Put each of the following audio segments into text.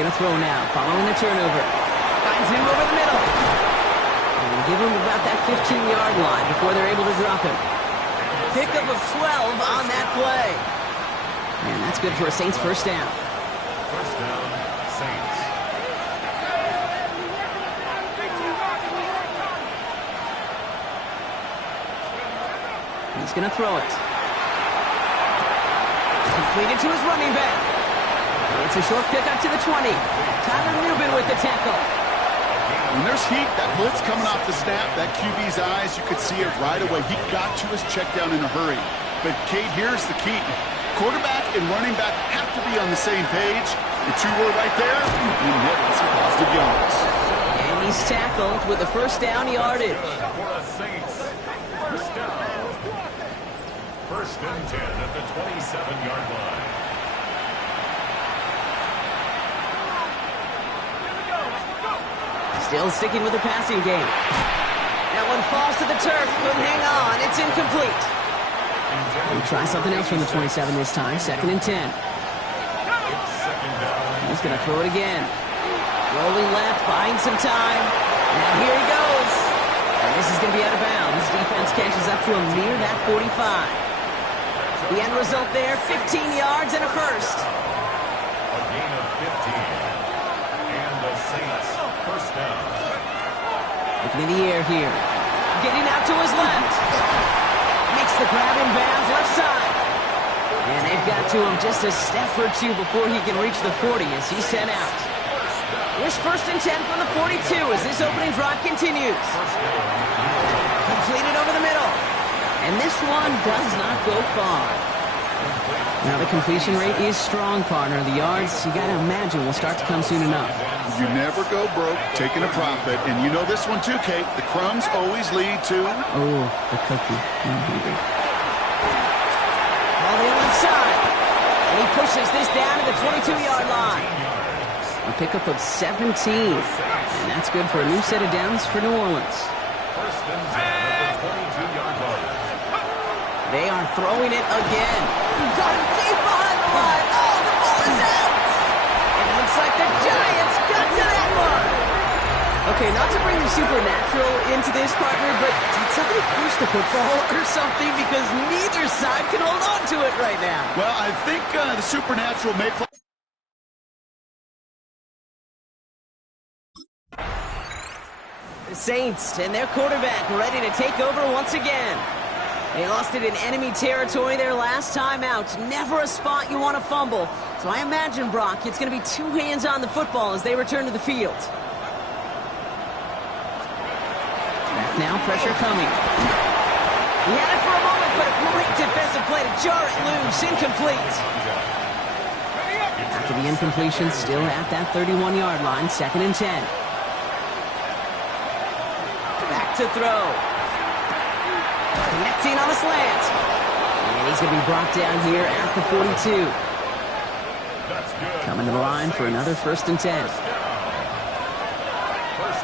They're going to throw now, following the turnover. Finds him over the middle. And give him about that 15-yard line before they're able to drop him. Pickup of 12 on that play. And that's good for a Saints first down. First down, Saints. He's going to throw it. Completed to his running back. It's a short pickup to the 20. Tyler Nubin with the tackle. When there's heat, that blitz coming off the snap, that QB's eyes, you could see it right away. He got to his check down in a hurry. But, Kate, here's the key. Quarterback and running back have to be on the same page. The two were right there, and netted some positive yards. And he's tackled with a first down yardage. For the Saints. First down. First and 10 at the 27-yard line. Still sticking with the passing game. That one falls to the turf. Couldn't hang on. It's incomplete. He'll try something else from the 27 this time. Second and 10. He's going to throw it again. Rolling left, buying some time. Now here he goes. And this is going to be out of bounds. Defense catches up to him near that 45. The end result there, 15 yards and a first. A gain of 15. And the Saints first down. Looking in the air here. Getting out to his left. Makes the grab in bounds left side. And they've got to him just a step or two before he can reach the 40 as he's sent out. Here's first and 10 from the 42 as this opening drive continues. Completed over the middle. And this one does not go far. Now the completion rate is strong, partner. The yards, you got to imagine, will start to come soon enough. You never go broke taking a profit. And you know this one too, Kate. The crumbs always lead to... Oh, the cookie. I'm hungry. Ball the other side. And he pushes this down to the 22-yard line. A pickup of 17. And that's good for a new set of downs for New Orleans. First and 10 at the 22-yard line. They are throwing it again. Got him deep behind the line. Oh, the ball is out. And it looks like the Giants got to that one. Okay, not to bring the supernatural into this, partner, but did somebody push the football or something? Because neither side can hold on to it right now. Well, I think the supernatural may play... The Saints and their quarterback ready to take over once again. They lost it in enemy territory their last time out. Never a spot you want to fumble. So I imagine, Brock, it's going to be two hands on the football as they return to the field. Now pressure coming. He had it for a moment, but a great defensive play to jar it loose. Incomplete. After the incompletion, still at that 31-yard line, second and 10. Back to throw. Connecting on the slant. And he's going to be brought down here at the 42. Coming to the line for another first and 10. First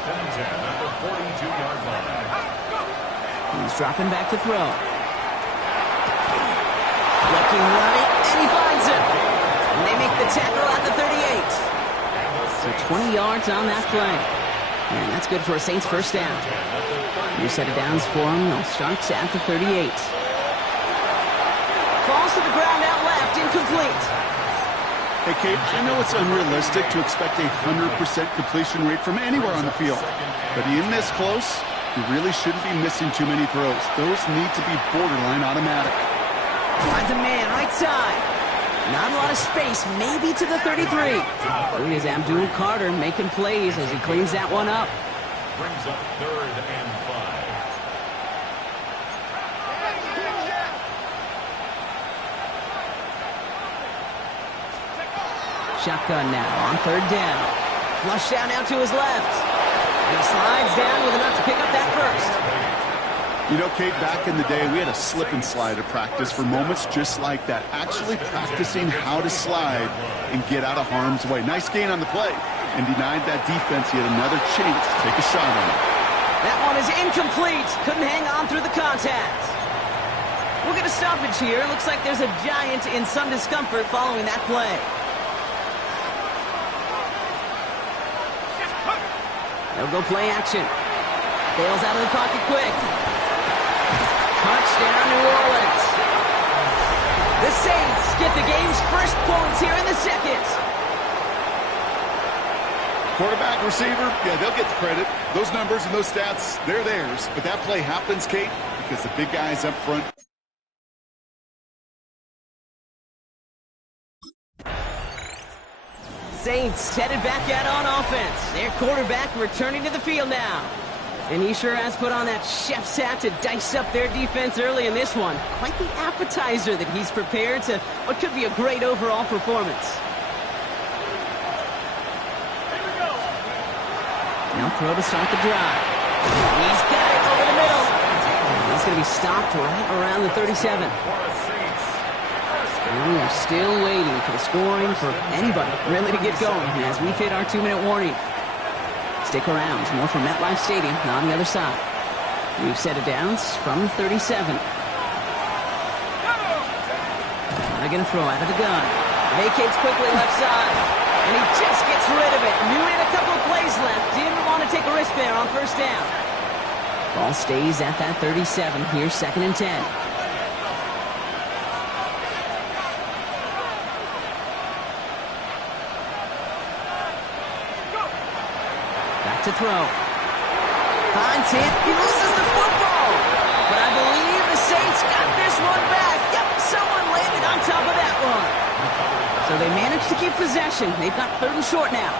and 10 at the 42-yard line. He's dropping back to throw. Looking right, and he finds him. And they make the tackle at the 38. So 20 yards on that play. And that's good for a Saints first down. New set of downs for him. They'll start at the 38. Falls to the ground out left, incomplete. Hey, Kate, I know it's unrealistic to expect a 100% completion rate from anywhere on the field. But in this close, you really shouldn't be missing too many throws. Those need to be borderline automatic. Finds a man right side. Not a lot of space, maybe to the 33. Here's Abdul Carter making plays as he cleans that one up. Brings up third and 5. Shotgun now on third down. Flush down now to his left. And he slides down with enough to pick up that first. You know, Kate, back in the day, we had a slip and slide at practice for moments just like that. Actually practicing how to slide and get out of harm's way. Nice gain on the play. And denied that defense yet another chance to take a shot on it. That one is incomplete. Couldn't hang on through the contact. We'll get a stoppage here. Looks like there's a Giant in some discomfort following that play. They'll go play action. Bails out of the pocket quick. Touchdown, New Orleans. The Saints get the game's first points here in the second. Quarterback, receiver, yeah, they'll get the credit. Those numbers and those stats, they're theirs. But that play happens, Kate, because the big guys up front. Saints headed back out on offense. Their quarterback returning to the field now. And he sure has put on that chef's hat to dice up their defense early in this one. Quite the appetizer that he's prepared to what could be a great overall performance. Now throw to start the drive. He's got it over the middle. He's going to be stopped right around the 37. And we are still waiting for the scoring for anybody really to get going as we've hit our 2-minute warning. Stick around. More from MetLife Stadium on the other side. We've set it downs from the 37. They're going to throw out of the gun. Vacates quickly left side. And he just gets rid of it. Knew he had a couple of plays left. Didn't want to take a risk there on first down. Ball stays at that 37. Here's 2nd and 10. Back to throw. Finds it. He loses the football. But I believe the Saints got this one back. Yep, someone landed on top of that one. So they managed to keep possession. They've got 3rd and short now.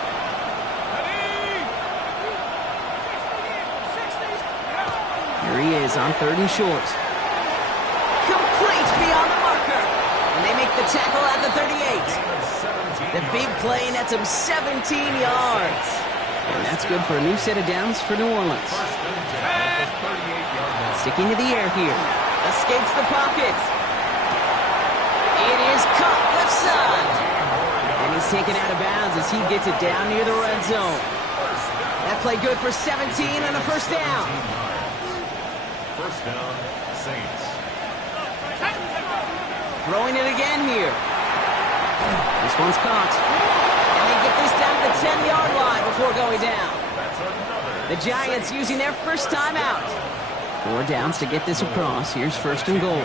Here he is on 3rd and short. Complete beyond the marker. And they make the tackle at the 38. The big play nets him 17 yards. And that's good for a new set of downs for New Orleans. Sticking to the air here. Escapes the pocket. It is caught left side. And he's taken out of bounds as he gets it down near the red zone. That play good for 17 and a first down. First down, Saints. Throwing it again here. This one's caught. And they get this down to the 10-yard line before going down. The Giants using their first timeout. 4 downs to get this across. Here's 1st and goal.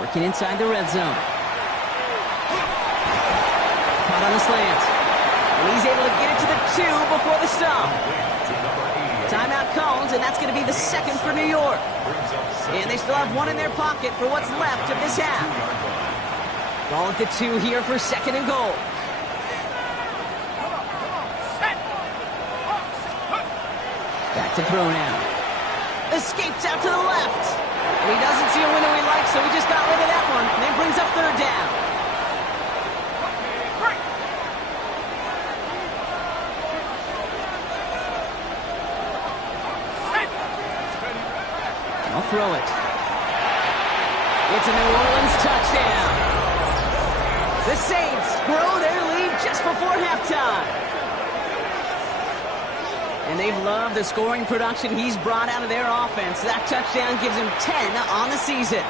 Working inside the red zone. Caught on the slant. And he's able to get it to the 2 before the stop. Timeout called, and that's going to be the 2nd for New York. And they still have 1 in their pocket for what's left of this half. Ball at the 2 here for 2nd and goal. Back to throw now. Escapes out to the left. And he doesn't see a window he likes, so he just got rid of that one. And then brings up 3rd down. I'll throw it. It's a New Orleans touchdown. The Saints grow their lead just before halftime. And they've loved the scoring production he's brought out of their offense. That touchdown gives him 10 on the season.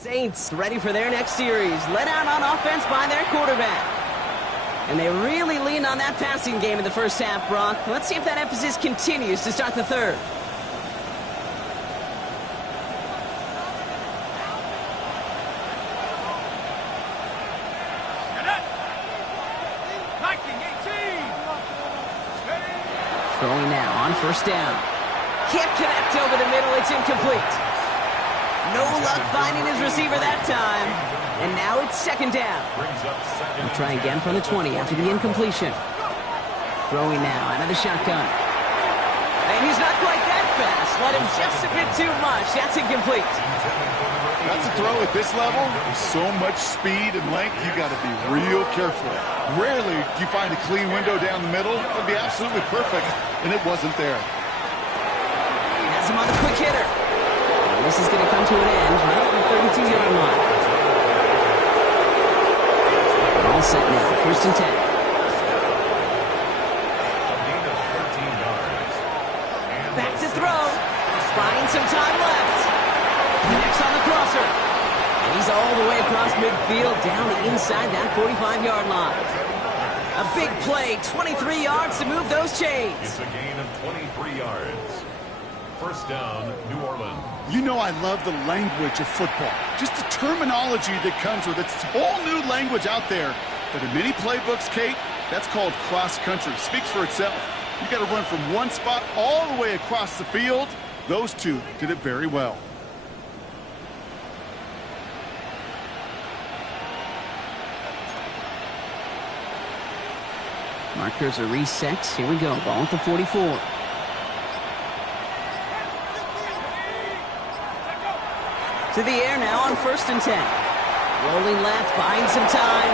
Saints ready for their next series. Led out on offense by their quarterback. And they really leaned on that passing game in the first half, Brock. Let's see if that emphasis continues to start the 3rd. Throwing now on 1st down. Can't connect over the middle. It's incomplete. No luck finding his receiver that time. And now it's 2nd down. They'll try again from the 20 after the incompletion. Throwing now out of the shotgun. And he's not quite that fast. Let him just a bit too much. That's incomplete. That's a throw at this level. With so much speed and length, you got to be real careful. Rarely do you find a clean window down the middle. It would be absolutely perfect, and it wasn't there. Has him on the quick hitter. And this is going to come to an end right at the 32-yard line. All set now. First and 10. A gain of 13 yards. And Back to throw. Buying some time left. Next on the crosser. And he's all the way across midfield, down inside that 45-yard line. A big play, 23 yards to move those chains. It's a gain of 23 yards. First down, New Orleans. You know I love the language of football. Just the terminology that comes with it. It's a whole new language out there. But in many playbooks, Kate, that's called cross-country. Speaks for itself. You got to run from one spot all the way across the field. Those two did it very well. Markers are reset. Here we go. Ball at the 44. To the air now on first and 10. Rolling left, buying some time.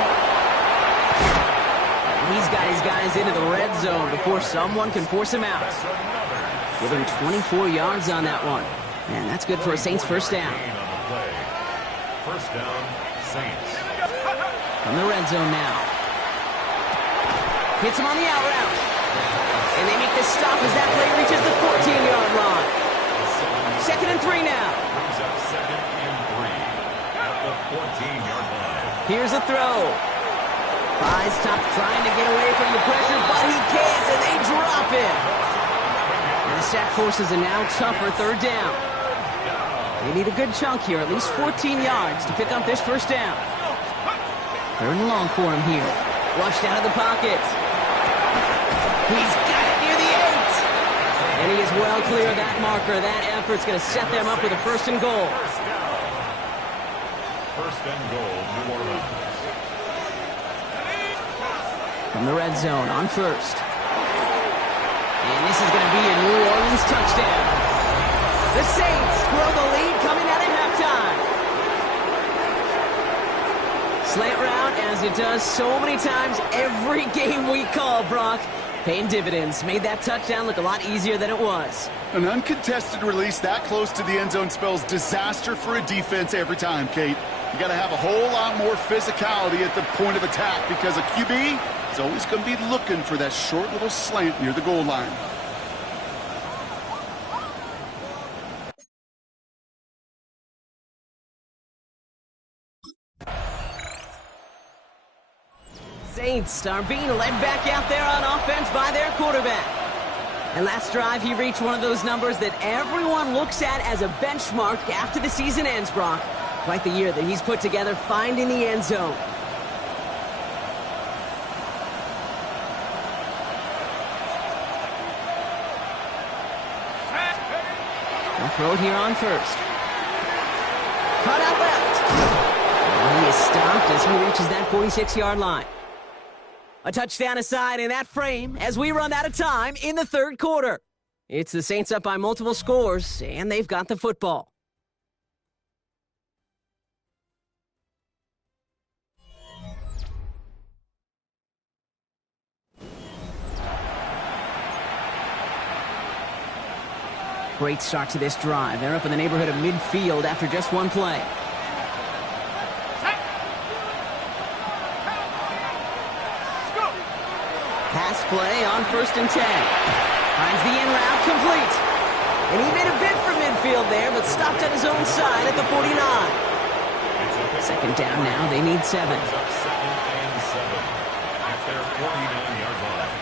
And he's got his guys into the red zone before someone can force him out. Give him 24 yards on that one. And that's good for a Saints first down. First down, Saints. From the red zone now. Hits him on the out route. And they make the stop as that play reaches the 14-yard line. Second and 3 now. Brings up second and 3 at the 14-yard line. Here's a throw. Buys top trying to get away from the pressure, but he can't, and they drop him. And the sack forces a now tougher third down. They need a good chunk here, at least 14 yards to pick up this first down. Third and long for him here. Flushed out of the pocket. He's got it near the 8. And he is well clear of that marker. That effort's going to set them up with a first and goal. First and goal, New Orleans. From the red zone on first. And this is going to be a New Orleans touchdown. The Saints grow the lead coming out of halftime. Slant route, as it does so many times every game we call, Brock. Paying dividends. Made that touchdown look a lot easier than it was. An uncontested release that close to the end zone spells disaster for a defense every time, Kate. You got to have a whole lot more physicality at the point of attack because a QB is always going to be looking for that short little slant near the goal line. Saints are being led back out there on offense by their quarterback. And last drive, he reached one of those numbers that everyone looks at as a benchmark after the season ends, Brock. Quite the year that he's put together finding the end zone. They'll throw it here on first. Cut out left. And he is stopped as he reaches that 46-yard line. A touchdown aside in that frame as we run out of time in the third quarter. It's the Saints up by multiple scores, and they've got the football. Great start to this drive. They're up in the neighborhood of midfield after just one play. Pass play on first and 10. Finds the in route complete. And he made a bid for midfield there, but stopped on his own side at the 49. Second down now. They need 7. Brings up second and 7 at their 49-yard line.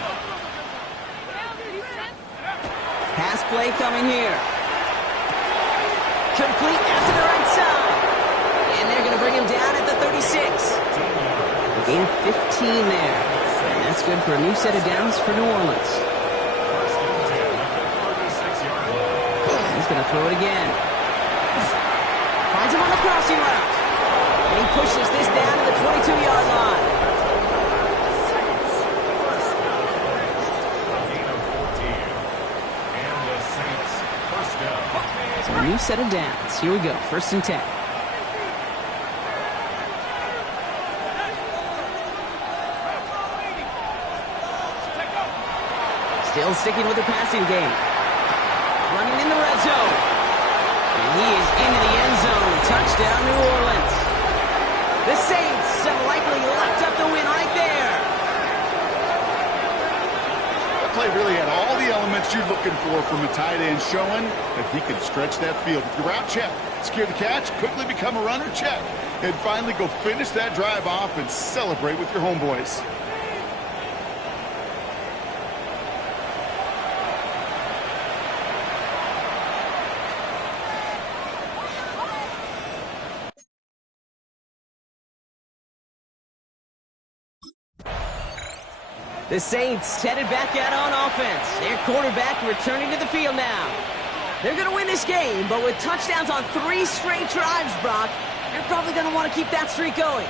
Pass play coming here. Complete out to the right side. And they're going to bring him down at the 36. A gain of 15 there. And that's good for a new set of downs for New Orleans. First and 10 at the 36-yard line. He's going to throw it again. Finds him on the crossing route. And he pushes this down to the 22-yard line. A gain of 14. And the Saints first down. So a new set of downs. Here we go. First and 10. Still sticking with the passing game. Running in the red zone. And he is into the end zone. Touchdown, New Orleans. The Saints settle likely locked up the win right there. That play really had all the elements you're looking for from a tight end, showing that he can stretch that field. With your route check, secure the catch, quickly become a runner, check, and finally go finish that drive off and celebrate with your homeboys. The Saints headed back out on offense. Their quarterback returning to the field now. They're going to win this game, but with touchdowns on 3 straight drives, Brock, they're probably going to want to keep that streak going.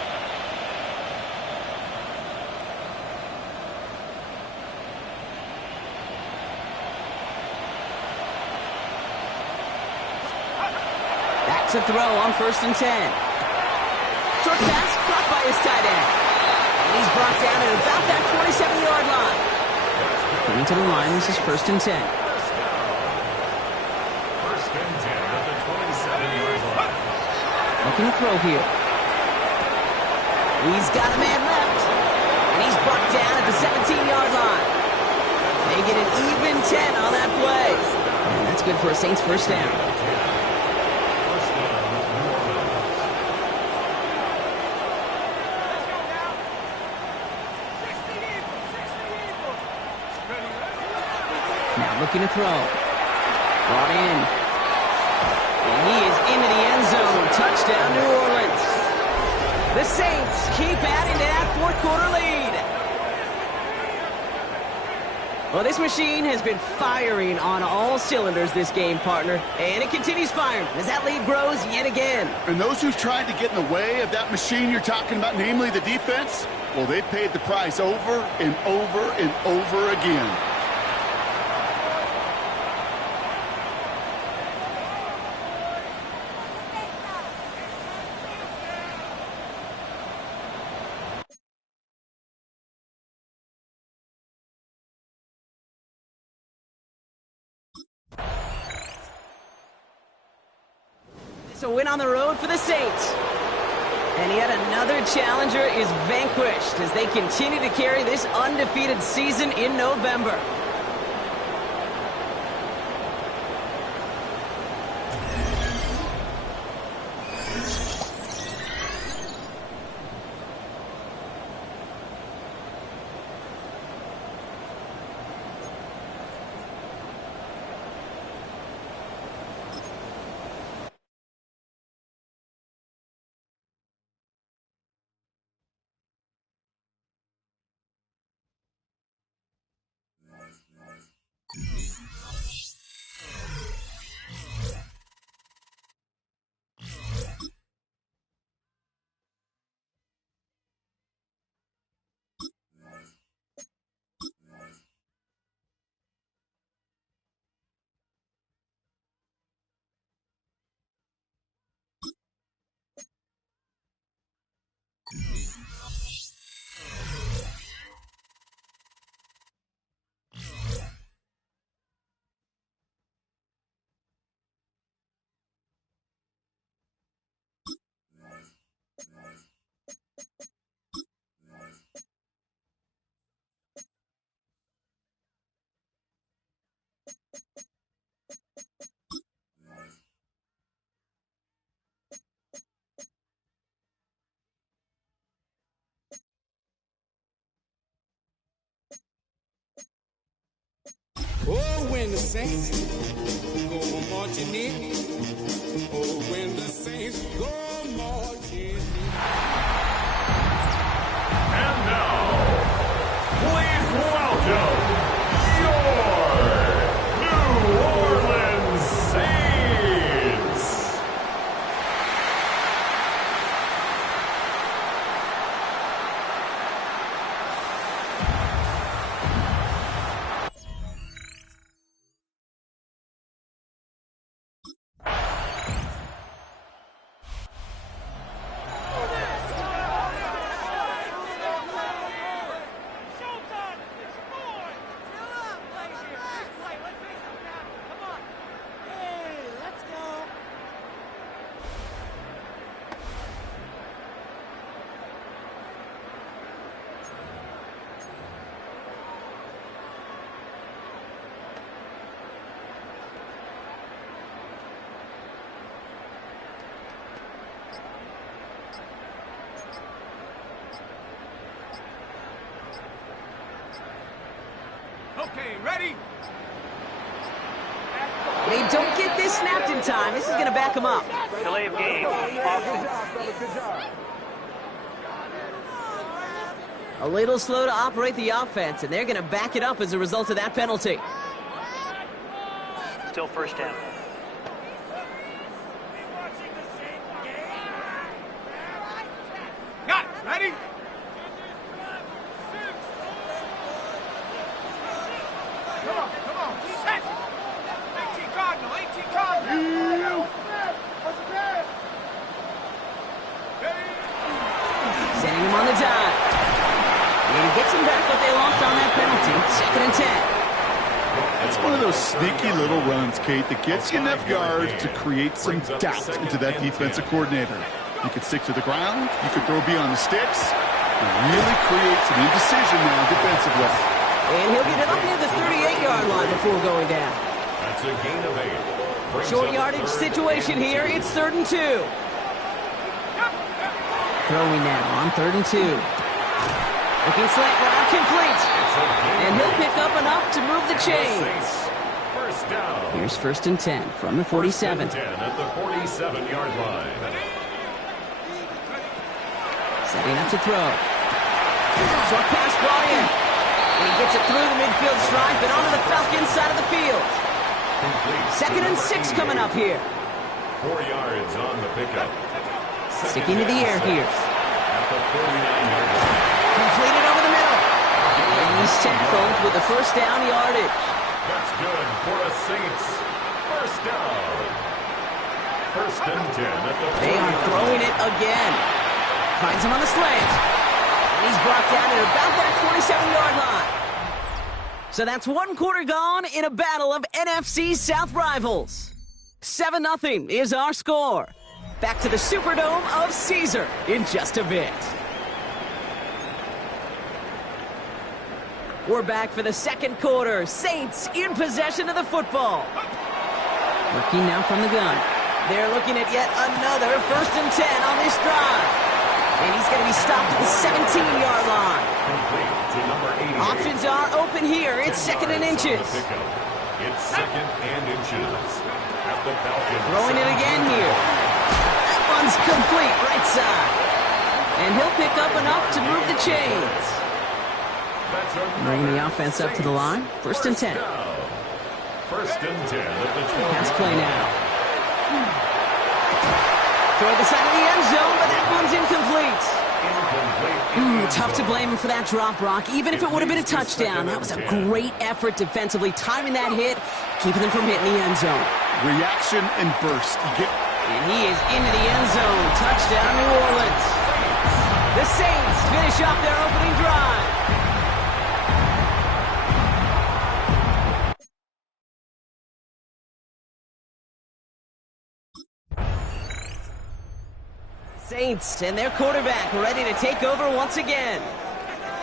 Back to throw on 1st and 10. Short pass caught by his tight end. And he's brought down at about that 27-yard line. Coming to the line, this is 1st and 10. First and 10 at the 27-yard line. Looking to throw here. He's got a man left. And he's brought down at the 17-yard line. They get an even 10 on that play. And that's good for a Saints first down. Now looking to throw. Brought in. And he is into the end zone. Touchdown, New Orleans. The Saints keep adding to that 4th quarter lead. Well, this machine has been firing on all cylinders this game, partner. And it continues firing as that lead grows yet again. And those who've tried to get in the way of that machine you're talking about, namely the defense, well, they paid the price over and over and over again. It's a win on the road for the Saints. And yet another challenger is vanquished as they continue to carry this undefeated season in November. Oh, when the Saints go marching in. Oh, when the Saints go marching in. And now, please welcome your New Orleans Saints. Okay, ready? They don't get this snapped in time. This is going to back them up. Delay of game. Offense. A little slow to operate the offense, and they're going to back it up as a result of that penalty. Still first down. Got it. Ready? Come on. Set. 18 Cardinal. Sending him on the dive. And he gets him back what they lost on that penalty. 2nd and 10. It's one of those sneaky little runs, Kate, that gets you enough yards to create some doubt into that defensive coordinator. You could stick to the ground. You could throw beyond the sticks. It really creates some indecision now defensively. And he'll get it up near the 38-yard line before going down. That's a gain of 8. Short yardage situation here. It's 3rd and 2. Throwing now on 3rd and 2. Looking slant route complete. And he'll pick up enough to move the chains. First down. Here's 1st and 10 from the 47. 10 at the 47-yard line. Setting up to throw. Short pass brought in. And he gets it through the midfield stripe and onto the Falcons side of the field. Complete. 2nd and 6 coming up here. 4 yards on the pickup. Sticking to the air here. At the 49-yard line. Completed over the middle. And he's tackled with the first down yardage. That's good for the Saints. First down. 1st and 10 at the 49. They are throwing it again. Finds him on the slant. And he's brought down at about that 27-yard line. So that's 1 quarter gone in a battle of NFC South rivals. 7-0 is our score. Back to the Superdome of Caesar in just a bit. We're back for the 2nd quarter. Saints in possession of the football. Working now from the gun. They're looking at yet another 1st and 10 on this drive. And he's going to be stopped at the 17-yard line. Complete to number 88. Options are open here. It's 2nd and inches. It's 2nd and inches. At the Falcons. Throwing it again here. That one's complete, right side. And he'll pick up enough to move the chains. Bringing the offense up to the line. 1st and 10. 1st and 10 at the 12. Pass play now. Toward the side of the end zone, but that one's incomplete. Tough to blame him for that drop, Brock. Even if it would have been a touchdown, that was a great effort defensively, timing that hit, keeping them from hitting the end zone. Reaction and burst. And he is into the end zone. Touchdown, New Orleans. The Saints finish off their opening drive. Saints and their quarterback ready to take over once again.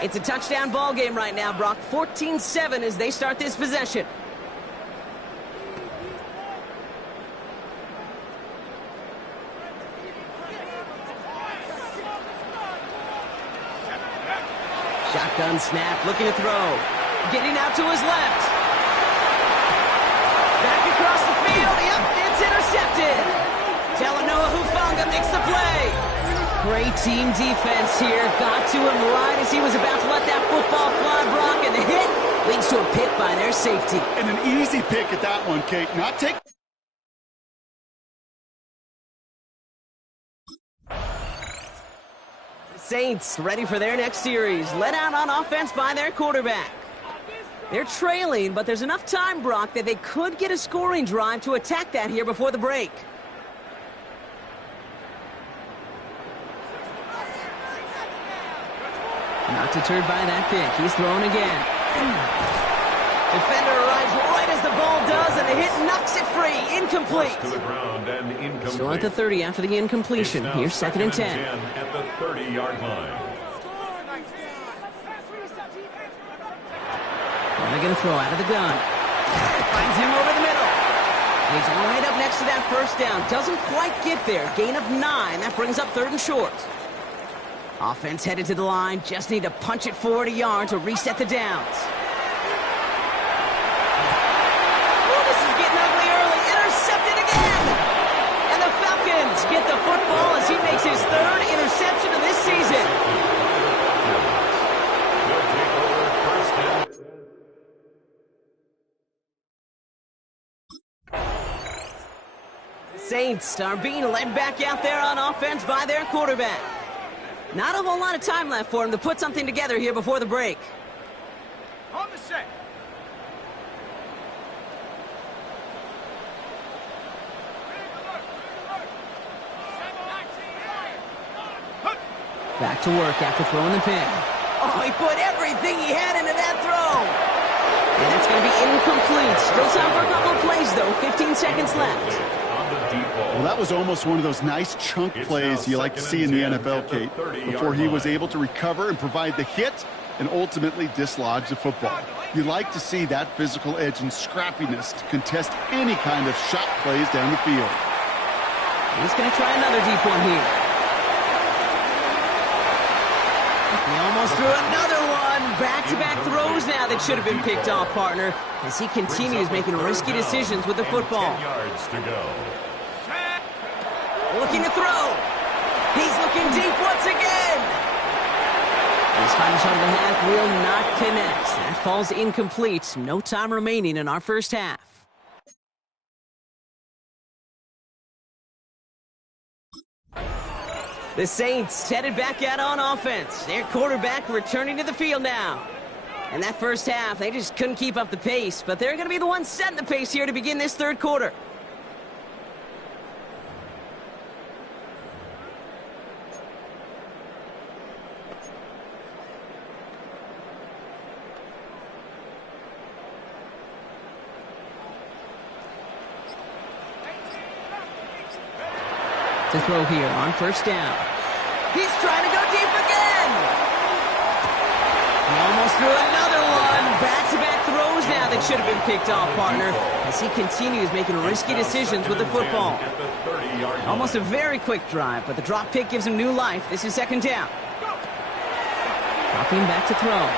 It's a touchdown ball game right now, Brock. 14-7 as they start this possession. Shotgun snap, looking to throw. Getting out to his left. Back across the field. Yep, it's intercepted. Talanoa Hufanga makes the play. Great team defense here. Got to him right as he was about to let that football fly, Brock, and the hit leads to a pick by their safety. And an easy pick at that one, Kate. Not take... Saints ready for their next series. Let out on offense by their quarterback. They're trailing, but there's enough time, Brock, that they could get a scoring drive to attack that here before the break. Not deterred by that pick. He's throwing again. Defender arrives right as the ball does, and the hit knocks it free. Incomplete. To the ground and incomplete. Still at the 30 after the incompletion. Here's 2nd and 10. At the 30-yard line. They're going to throw out of the gun. Finds him over the middle. He's right up next to that first down. Doesn't quite get there. Gain of 9. That brings up 3rd and short. Offense headed to the line. Just need to punch it forward a yard to reset the downs. he makes his third interception of this season. They'll take over first and... Saints are being led back out there on offense by their quarterback. Not a whole lot of time left for him to put something together here before the break. On the set. Back to work after throwing the pick. Oh, he put everything he had into that throw. And it's going to be incomplete. Still time for a couple of plays, though. 15 seconds left. Well, that was almost one of those nice chunk plays you like to see in the NFL, Kate, before he was able to recover and provide the hit and ultimately dislodge the football. You like to see that physical edge and scrappiness to contest any kind of shot plays down the field. He's going to try another deep one here. He almost threw another one. Back-to-back throws now that should have been picked off, partner, as he continues making risky decisions with the football. 10 yards to go. Looking to throw. He's looking deep once again. His final shot of the half will not connect. That falls incomplete. No time remaining in our first half. The Saints headed back out on offense. Their quarterback returning to the field now. And that first half, they just couldn't keep up the pace, but they're going to be the ones setting the pace here to begin this third quarter. To throw here on first down. He's trying to go deep again. He almost threw another one. Back-to-back throws now that should have been picked off, partner, as he continues making risky decisions with the football. Almost a very quick drive, but the drop pick gives him new life. This is second down. Dropping back to throw.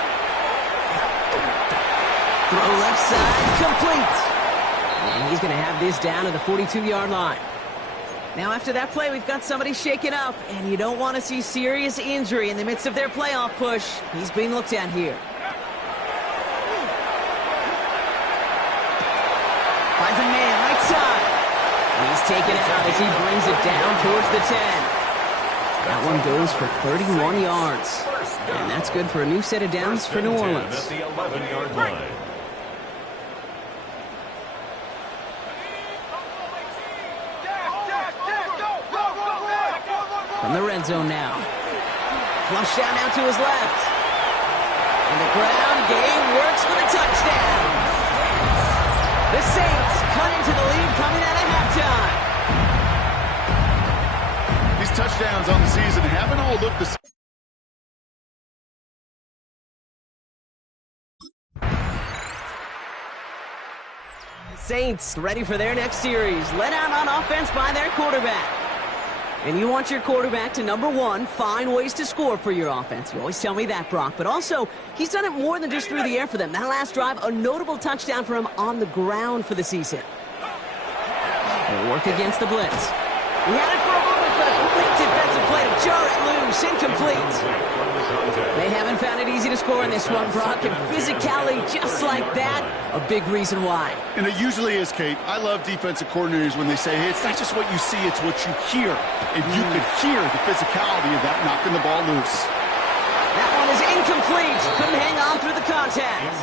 Throw left side, complete. And he's going to have this down to the 42-yard line. Now, after that play, we've got somebody shaken up, and you don't want to see serious injury in the midst of their playoff push. He's being looked at here. Finds a man right side. He's taken out as he brings it down towards the 10. That one goes for 31 yards. And that's good for a new set of downs for New Orleans. At the 11-yard line. From the red zone now. Flush down now to his left. And the ground game works for the touchdown. The Saints cut into the lead coming out of halftime. These touchdowns on the season haven't all looked the same. Saints ready for their next series. Led out on offense by their quarterback. And you want your quarterback to, number one, find ways to score for your offense. You always tell me that, Brock. But also, he's done it more than just through the air for them. That last drive, a notable touchdown for him on the ground for the season. They'll work against the blitz. He had it for a moment, but a complete defensive play to jar it loose. Incomplete. They haven't found it easy to score in this one, Brock. And physicality just like that, a big reason why. And it usually is, Kate. I love defensive coordinators when they say, hey, it's not just what you see, it's what you hear. And you could hear the physicality of that knocking the ball loose. That one is incomplete. Couldn't hang on through the contact.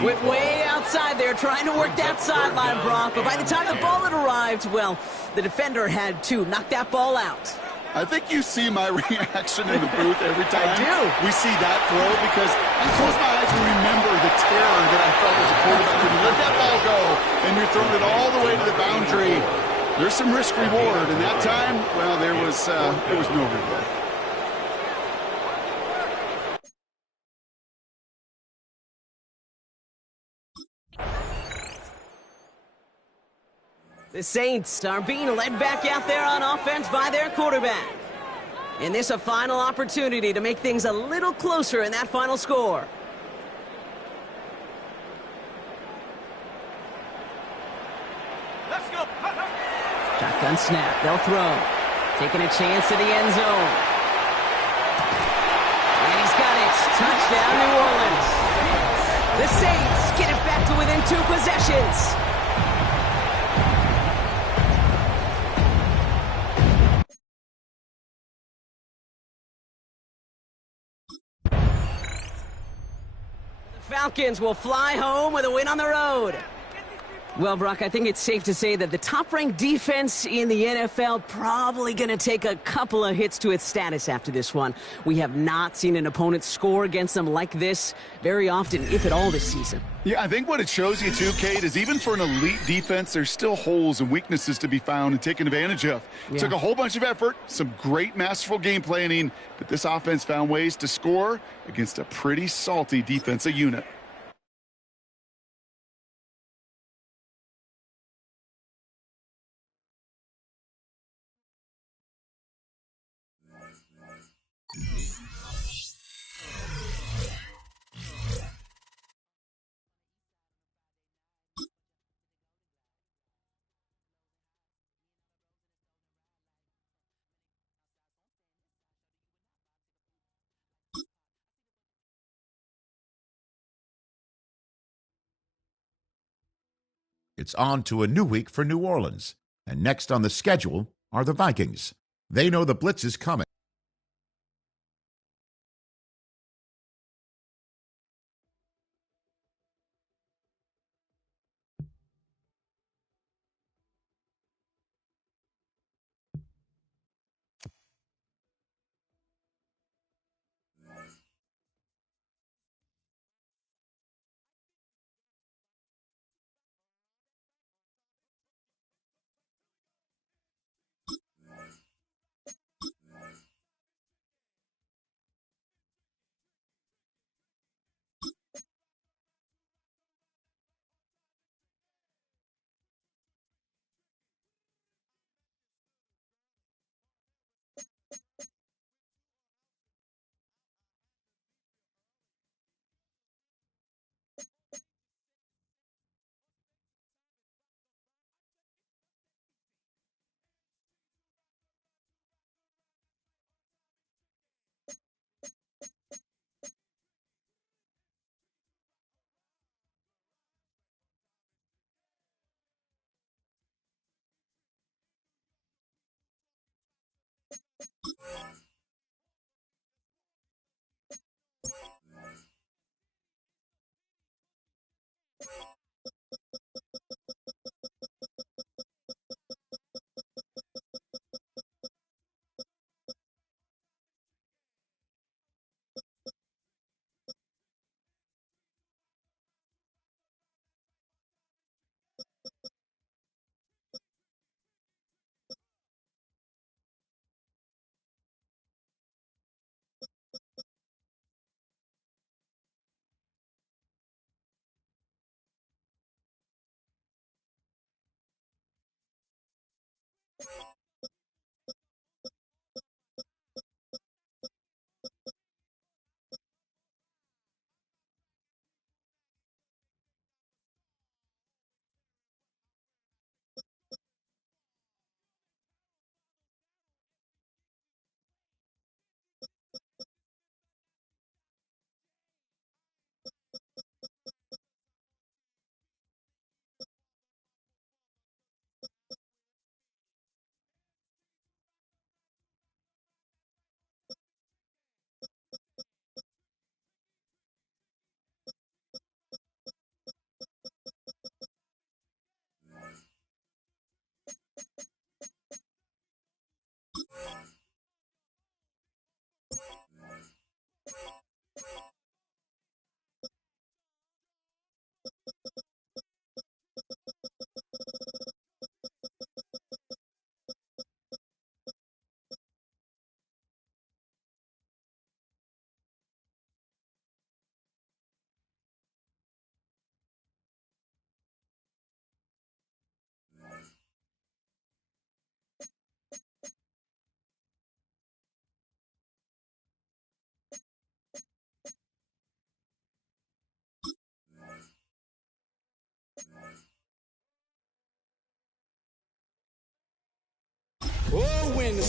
Went way outside there trying to work that sideline, Brock. But by the time the ball had arrived, well, the defender had to knock that ball out. I think you see my reaction in the booth every time I do. we see that throw, because I close my eyes and remember the terror that I felt as a quarterback when you let that ball go and you're throwing it all the way to the boundary. There's some risk reward, and that time, well, there was no reward. The Saints are being led back out there on offense by their quarterback. And this a final opportunity to make things a little closer in that final score. Let's go. Shotgun snap. They'll throw. Taking a chance to the end zone. And he's got it. Touchdown, New Orleans. The Saints get it back to within 2 possessions. The Falcons will fly home with a win on the road. Well, Brock, I think it's safe to say that the top-ranked defense in the NFL probably going to take a couple of hits to its status after this one. We have not seen an opponent score against them like this very often, if at all, this season. Yeah, I think what it shows you too, Kate, is even for an elite defense, there's still holes and weaknesses to be found and taken advantage of. Yeah. Took a whole bunch of effort, some great masterful game planning, but this offense found ways to score against a pretty salty defensive unit. It's on to a new week for New Orleans. And next on the schedule are the Vikings. They know the blitz is coming.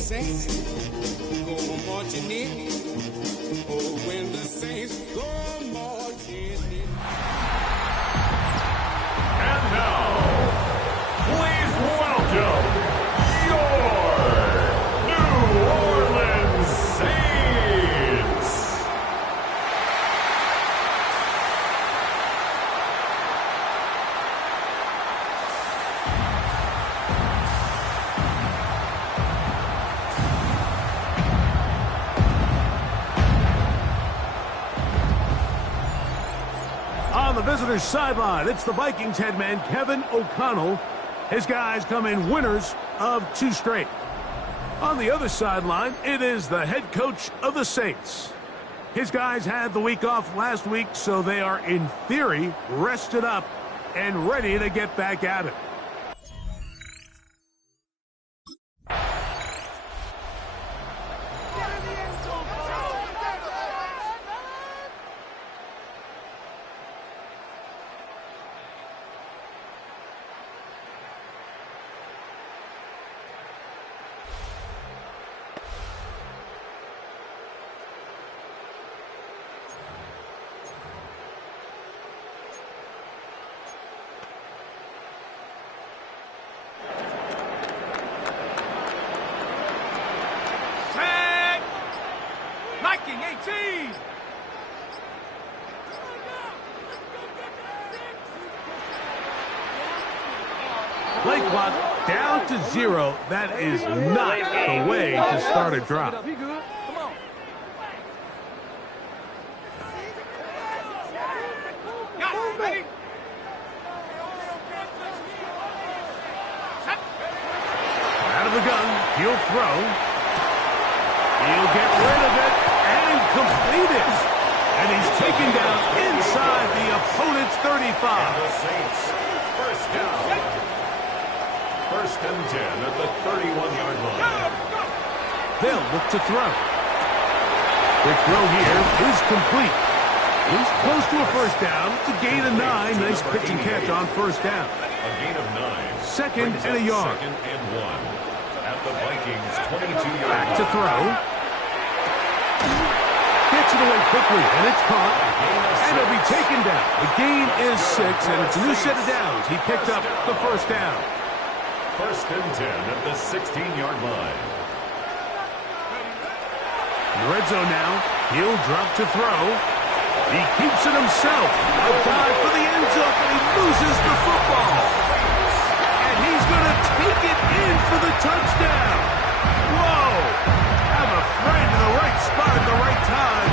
saints go marching in. Oh, when the saints go marching in. And now, please welcome your New Orleans Saints. On the visitor's sideline, it's the Vikings head man, Kevin O'Connell. His guys come in winners of 2 straight. On the other sideline, it is the head coach of the Saints. His guys had the week off last week, so they are, in theory, rested up and ready to get back at it. Set! Viking 18! Play clock down to 0. That is not the way to start a drive. He good. Come on. Got it, ready? Set. Out of the gun, he'll throw. He'll get rid of it and complete it. And he's taken down inside the opponent's 35. The Saints, first down. First and 10 at the 31-yard line. They'll look to throw. The throw here is complete. He's close to a first down. It's a gain of 9. Nice pitch and catch on first down. A gain of 9. Second Brings and a up yard. Second and 1 at the Vikings' 22-yard Back line. to throw. Gets it away quickly, and it's caught. And it'll be taken down. The gain is 6, and it's a new set of downs. He picked up the first down. First and 10 at the 16-yard line. In the red zone now, he'll drop to throw. He keeps it himself. A dive for the end zone, but he loses the football. And he's going to take it in for the touchdown. Whoa! Have a friend in the right spot at the right time.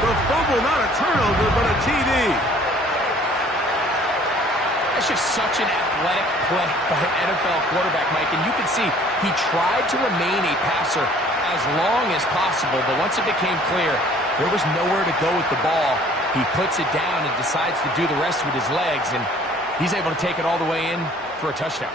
The fumble, not a turnover, but a TD. That's just such an athletic play by an NFL quarterback, Mike. And you can see he tried to remain a passer as long as possible. But once it became clear there was nowhere to go with the ball, he puts it down and decides to do the rest with his legs. And he's able to take it all the way in for a touchdown.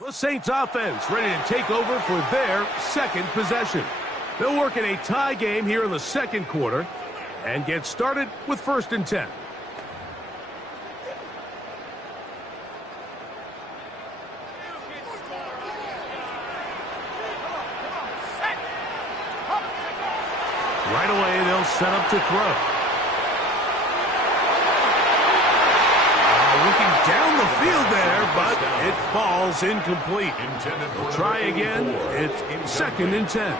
The Saints offense ready to take over for their second possession. They'll work in a tie game here in the second quarter and get started with first and 10. Right away, they'll set up to throw. Looking down the field there, but it falls incomplete. They'll try again. It's second and 10.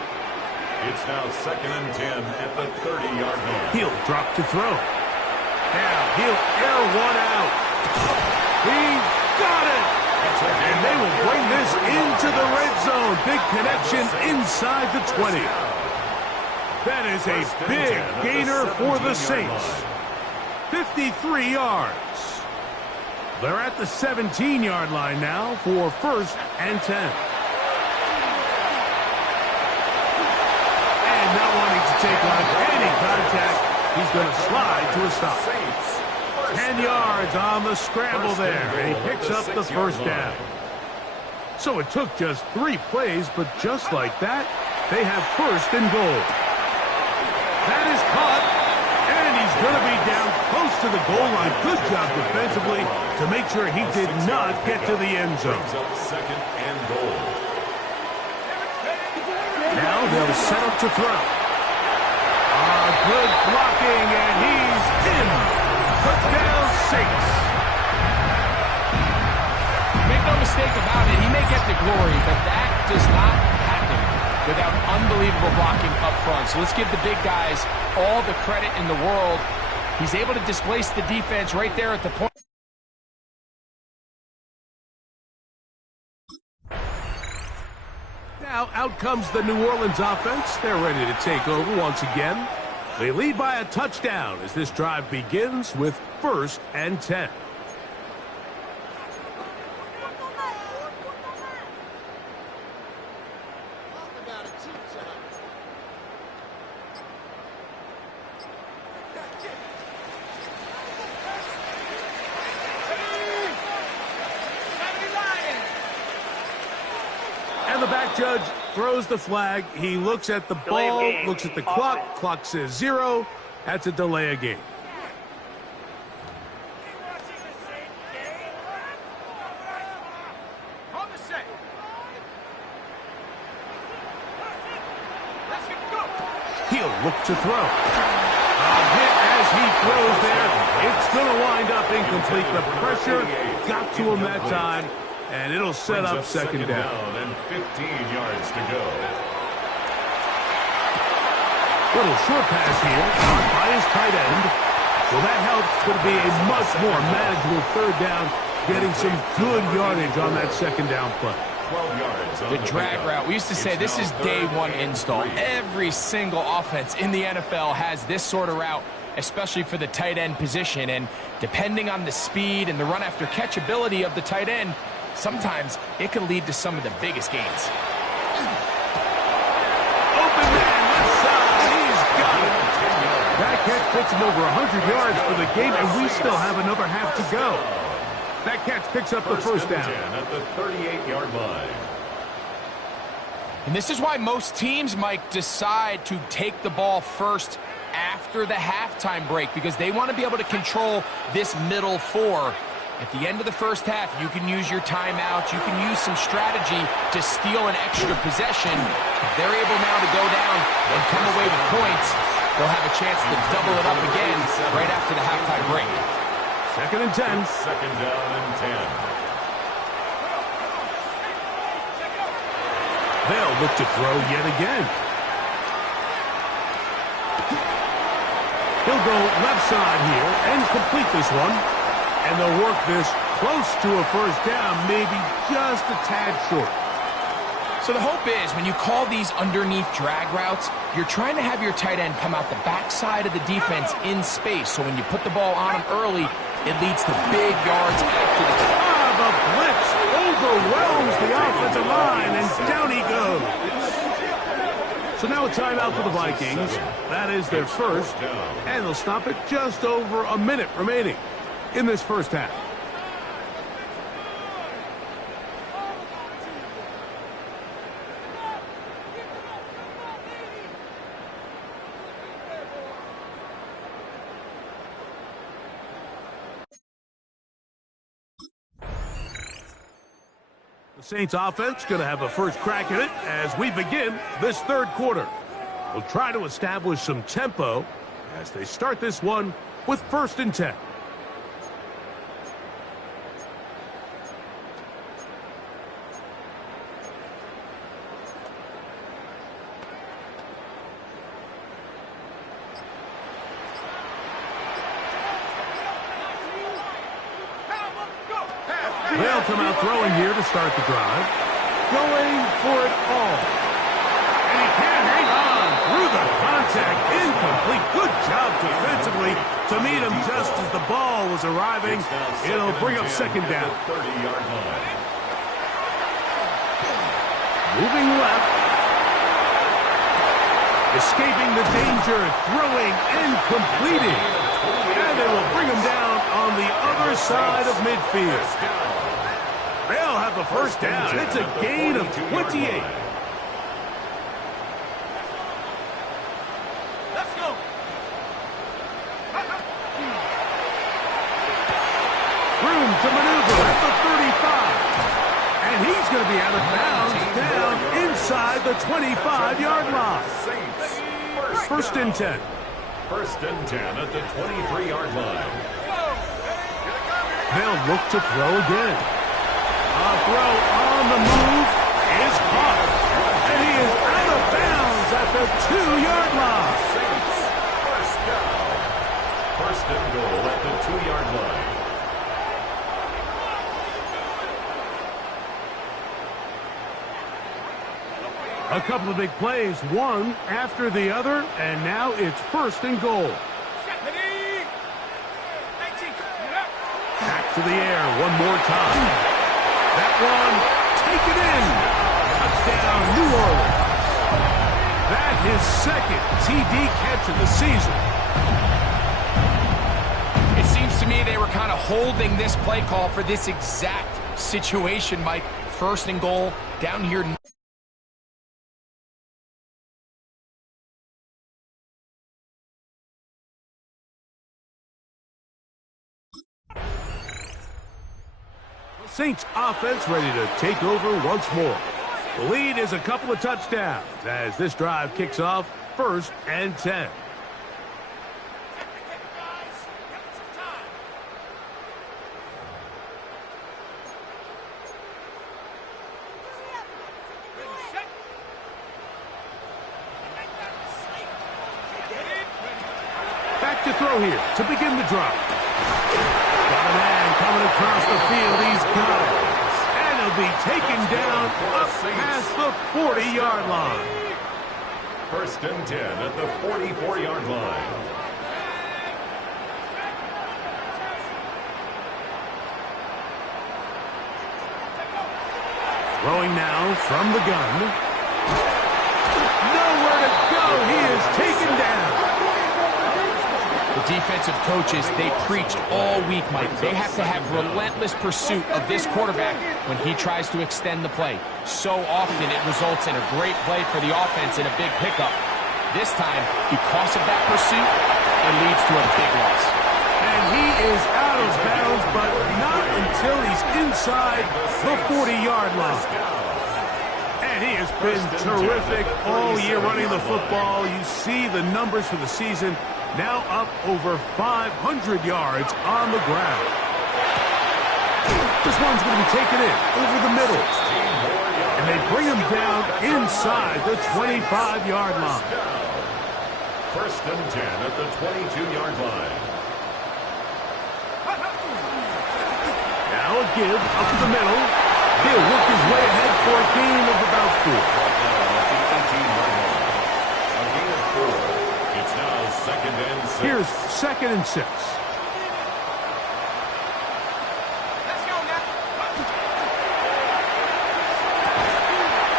It's now second and 10 at the 30-yard line. He'll drop to throw. Now he'll air one out. He's got it. And they will bring this into the red zone. Big connection inside the 20. That is a big gainer for the Saints. 53 yards. They're at the 17-yard line now for first and 10. And not wanting to take on any contact, he's going to slide to a stop. Saints, 10 yards on the scramble there, and he picks up the first down. So it took just 3 plays, but just like that, they have first and goal. That is caught, and he's going to be down close to the goal line. Good job defensively to make sure he did not get to the end zone. Second and goal. Now they'll set up to throw. Good blocking, and he's in. Touchdown Saints. Make no mistake about it, he may get the glory, but that does not happen without unbelievable blocking up front. So let's give the big guys all the credit in the world. He's able to displace the defense right there at the point. Now out comes the New Orleans offense. They're ready to take over once again. They lead by a touchdown as this drive begins with 1st and 10. And the back judge throws the flag. He looks at the ball, looks at the clock. Clock says 0. That's a delay of game. He'll look to throw. A hit as he throws there. It's going to wind up incomplete. The pressure got to him that time, and it'll set up second down. And 15 yards to go. Little short pass here by his tight end. Well, that helps. It's going to be a much more manageable third down, getting some good yardage on that second down play. 12 yards on The drag route. We used to say this is day one install. Every single offense in the NFL has this sort of route, especially for the tight end position. And depending on the speed and the run after catch ability of the tight end, sometimes it can lead to some of the biggest gains. Open man, left side. He's got it. That catch puts him over 100 yards for the game, and we still have another half to go. That catch picks up the first down. At the 38-yard line. And this is why most teams, Mike, decide to take the ball first after the halftime break, because they want to be able to control this middle 4. At the end of the first half, you can use your timeout. You can use some strategy to steal an extra possession. If they're able now to go down and come away with points, they'll have a chance to double it up again right after the halftime break. Second and 10. Second down and 10. They'll look to throw yet again. He'll go left side here and complete this one. And they'll work this close to a first down, maybe just a tad short. So the hope is when you call these underneath drag routes, you're trying to have your tight end come out the backside of the defense in space. So when you put the ball on him early, it leads to big yards after the catch. The blitz overwhelms the offensive line, and down he goes. So now a timeout for the Vikings. That is their first, and they'll stop it just over a minute remaining in this first half. The Saints offense going to have a first crack at it as we begin this third quarter. We'll try to establish some tempo as they start this one with 1st and 10. They'll come out throwing here to start the drive. Going for it all. And he can't hang on through the contact. Incomplete. Good job defensively to meet him just as the ball was arriving. It'll bring up second down. 30-yard line. Moving left. Escaping the danger. Throwing and completing. And they will bring him down on the other side of midfield. They'll have the first down. It's a gain of 28. Let's go. Room to maneuver at the 35. And he's going to be out of bounds down inside the 25-yard line. First and 10. First and 10 at the 23-yard line. They'll look to throw again. A throw on the move is caught. And he is out of bounds at the 2-yard line. First down. First and goal at the 2-yard line. A couple of big plays, one after the other, and now it's first and goal. Back to the air one more time. That one, taken in. Touchdown, New Orleans. That his second TD catch of the season. It seems to me they were kind of holding this play call for this exact situation, Mike. First and goal, down here. Saints offense ready to take over once more. The lead is a couple of touchdowns as this drive kicks off first and 10. Back to throw here to begin the drive. Got a man coming across the field. He's got it. And he'll be taken down up past the 40-yard line. First and 10 at the 44-yard line. Throwing now from the gun. Nowhere to go. He is taken down. The defensive coaches, they preached all week, Mike. They have to have relentless pursuit of this quarterback when he tries to extend the play. So often it results in a great play for the offense and a big pickup. This time, because of that pursuit, it leads to a big loss. And he is out of bounds, but not until he's inside the 40-yard line. And he has been terrific all year running the football. You see the numbers for the season. Now up over 500 yards on the ground. This one's going to be taken in over the middle. And they bring him down inside the 25-yard line. First and 10 at the 22-yard line. Now a give up the middle. He'll work his way ahead for a gain of about 4. Second and 6. Here's second and 6. Let's go now.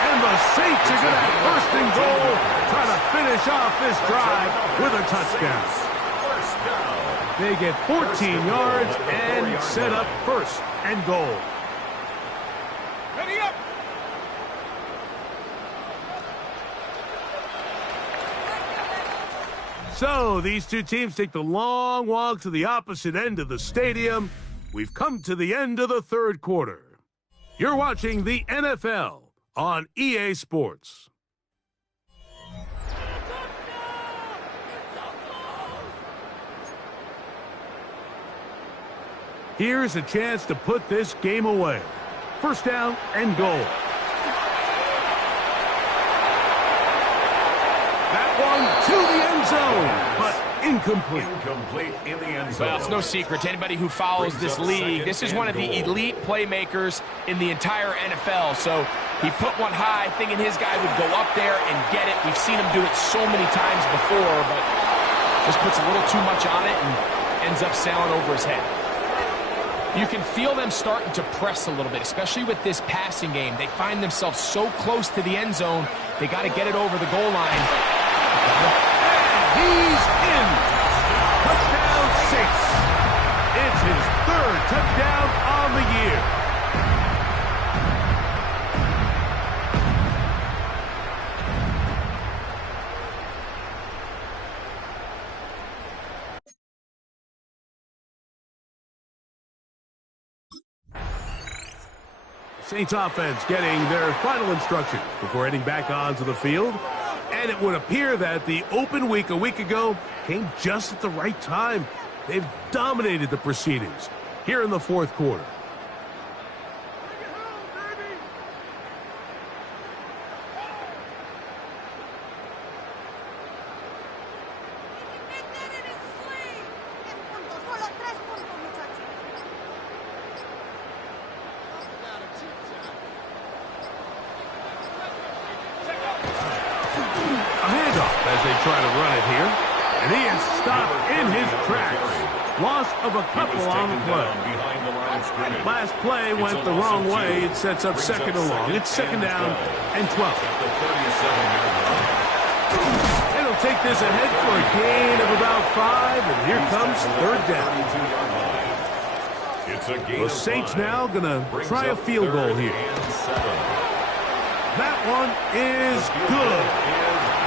And the Saints are going to have first and goal, trying to finish off this drive with a touchdown. First down. They get 14 yards and set up first and goal. Ready up. So these two teams take the long walk to the opposite end of the stadium. We've come to the end of the third quarter. You're watching the NFL on EA Sports. Here's a chance to put this game away. First down and goal. That one to the end zone, but incomplete. Incomplete in the end zone. Well, it's no secret to anybody who follows this league. This is one of the elite playmakers in the entire NFL. So he put one high, thinking his guy would go up there and get it. We've seen him do it so many times before, but just puts a little too much on it and ends up sailing over his head. You can feel them starting to press a little bit, especially with this passing game. They find themselves so close to the end zone, they got to get it over the goal line. He's in. Touchdown Saints offense getting their final instructions before heading back onto the field. And it would appear that the open week a week ago came just at the right time. They've dominated the proceedings here in the fourth quarter. As they try to run it here. And he is stopped in his tracks. Loss of a couple on the play. Last play went the wrong way. It sets up second and long. It's second down and 12. And he'll take this ahead for a gain of about 5. And here comes third down. The Saints now going to try a field goal here. That one is good.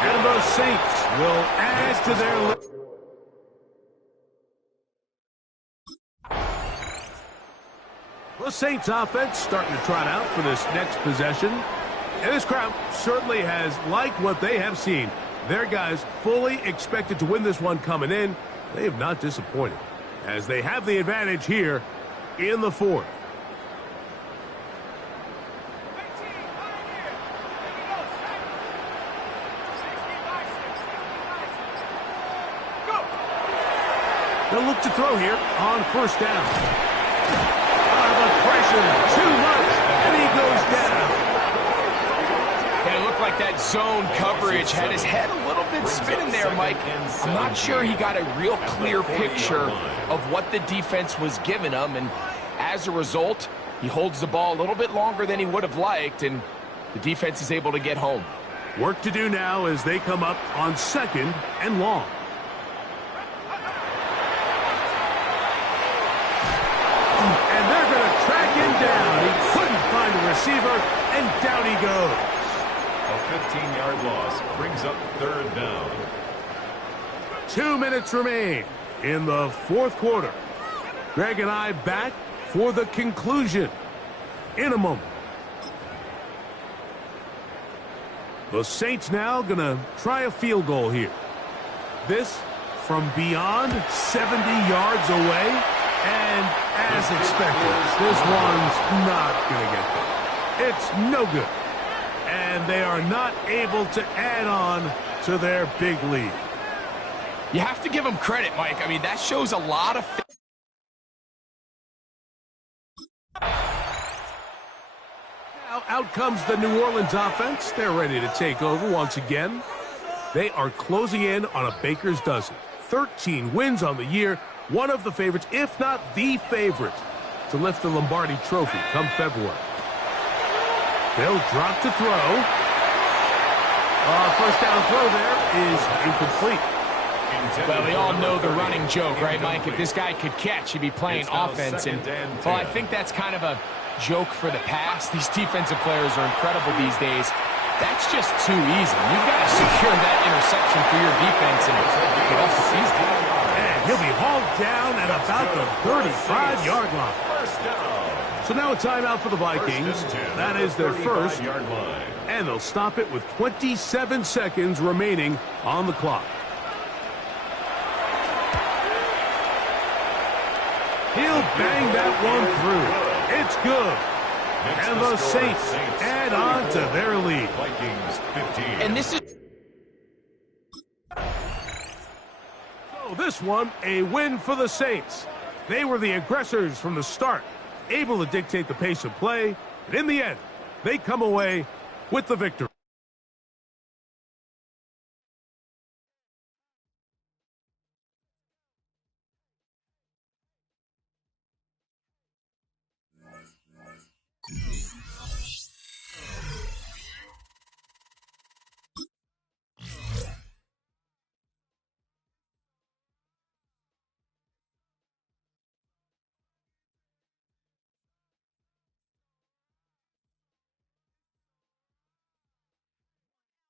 And the Saints will add to their lead. The Saints offense starting to trot out for this next possession. And this crowd certainly has liked what they have seen. Their guys fully expected to win this one coming in. They have not disappointed as they have the advantage here in the fourth. They'll look to throw here on first down. The pressure, too much, and he goes down. And it looked like that zone coverage had his head a little bit spinning there, Mike. I'm not sure he got a real clear picture of what the defense was giving him, and as a result, he holds the ball a little bit longer than he would have liked, and the defense is able to get home. Work to do now as they come up on second and long. Down. He couldn't find a receiver, and down he goes. A 15-yard loss brings up third down. 2 minutes remain in the fourth quarter. Greg and I back for the conclusion in a moment. The Saints now going to try a field goal here. This from beyond 70 yards away. And as expected, this one's not going to get there. It's no good. And they are not able to add on to their big lead. You have to give them credit, Mike. I mean, that shows a lot of... Now out comes the New Orleans offense. They're ready to take over once again. They are closing in on a baker's dozen. 13 wins on the year. One of the favorites, if not the favorite, to lift the Lombardi Trophy come February. They'll drop to throw. First down throw there is incomplete. Well, we all know the running joke, right, Mike? If this guy could catch, he'd be playing offense. And, well, I think that's kind of a joke for the pass. These defensive players are incredible these days. That's just too easy. You've got to secure that interception for your defense and get off the field. He'll be hauled down at about the 35-yard line. So now a timeout for the Vikings. That is their first. And they'll stop it with 27 seconds remaining on the clock. He'll bang that one through. It's good. And the Saints add on to their lead. And this is... This one, a win for the Saints. They were the aggressors from the start, able to dictate the pace of play, and in the end, they come away with the victory.